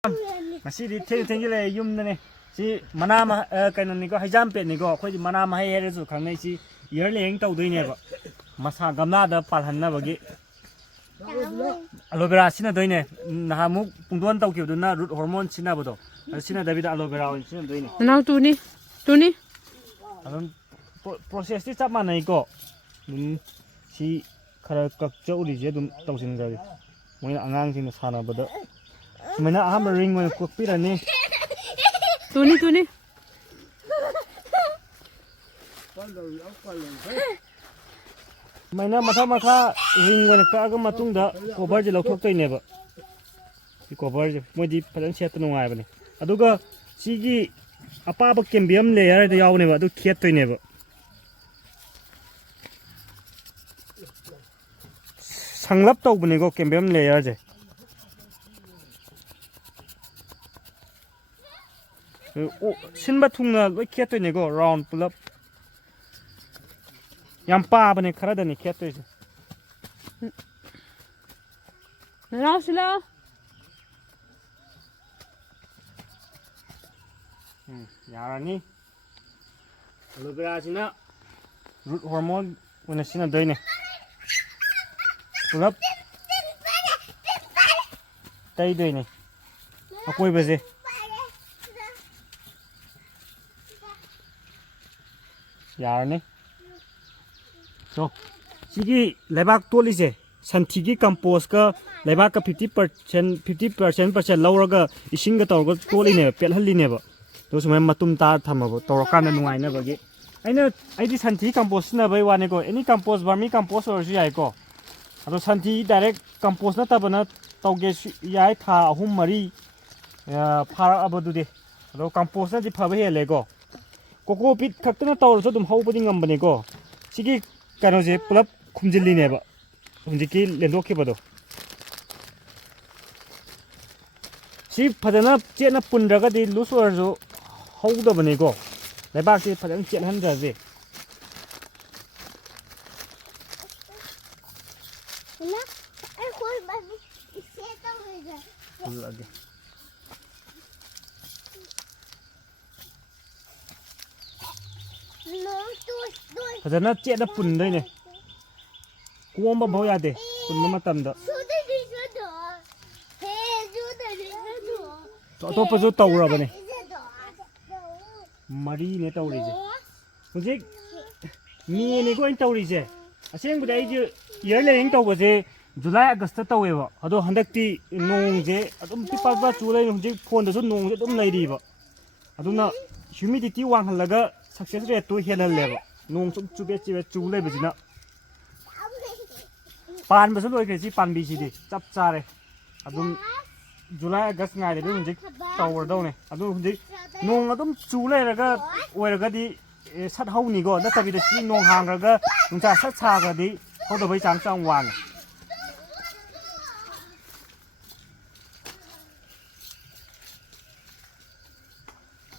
Masih di tinggi le yum nih si mana mah kayak niko hijam pet niko, aku di mana mah hari itu karena si Airlayering tahu doi nih, masa gamna ada palhan na bagi aloe vera sih na doi nih, nah mu pungtuan tahu kau na root hormone sih na bodoh, sih na tapi aloe vera sih na doi nih. Nah tu ni, proses itu cap mana niko, si kalau kerja uri je tahu sih nggak, mungkin angang sih na sana bodoh. Mana aham ring mana kopi ni. Tu ni. Mana masa ring mana kaga matung dah cover je lokok tu ini ba. Si cover je, mau di padan siapa nungai ba ni. Aduga sigi apa cambium layer itu jauh ni ba, tu kiat tu ini ba. Sanglap tahu bani ko cambium layer je. 신바 퉁나 왜 키야또 이거 라운드 풀업 양파 아버니 카라다니 키야또 이제 나왔을라 야라니 알로베라지나 룻 호르몬 오늘 신나 더이네 풀업 따이 더이네 아꼬이 베제 야네. So, sigi lebak toli se santhigi compost ka lebak ka 50% lauraga ising ga tawga toli ne pelhalli ne ba. To sumai matum ta thamabo torokan na nungai na bagi. Aidi santhi compost na bai wane ko any compost vermi compost or ji ai ko. Ado santhi direct compost na tabana tawge yai tha ahum mari phara abadu de. Ado compost na ji phabe hele ko. Koko pit kakna tawar so dum hau buding ambane ko sigi kano je pulap khumjilli ne ba khumjiki lendok ke bado si phadana chena punraga di lusor jo hau da bane ko lebak si phadan chen han ja je na ai khoi ba se ta ho ja Fazana cek na pun doi ne. Kuom ba bau ya de. Pun mama tam da. To pa zo tau ra ba ne. Mari ne tau ri je. Mujhe ni ne ko in tau ri je. Aseng bu dai je Airlayering tau ba je July August ta tau e ba. Ado handak ti nong je adum ti pa ba chu lai mujhe phone da so nong je dum lai ri ba. Aduna humidity wang halaga success rate to helal level nong sum chu be chu le bejina pan ba so loi ke si pan bi si di chap cha re adum July August ngai de dum jik tower do ne adum jik nong adum chu le ra ga oi ra ga di sat hau ni go na ta bi de si nong hang ra ga nung cha sat cha ga di ho do bai chang chang wang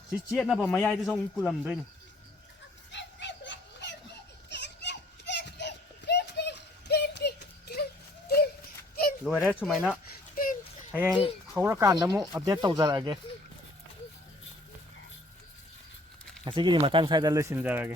si chiet na ba mayai di song pulam doi ni loire sumaina hayeng haurakan da mu update tawjarage asigi ni matang sai da lesin jarage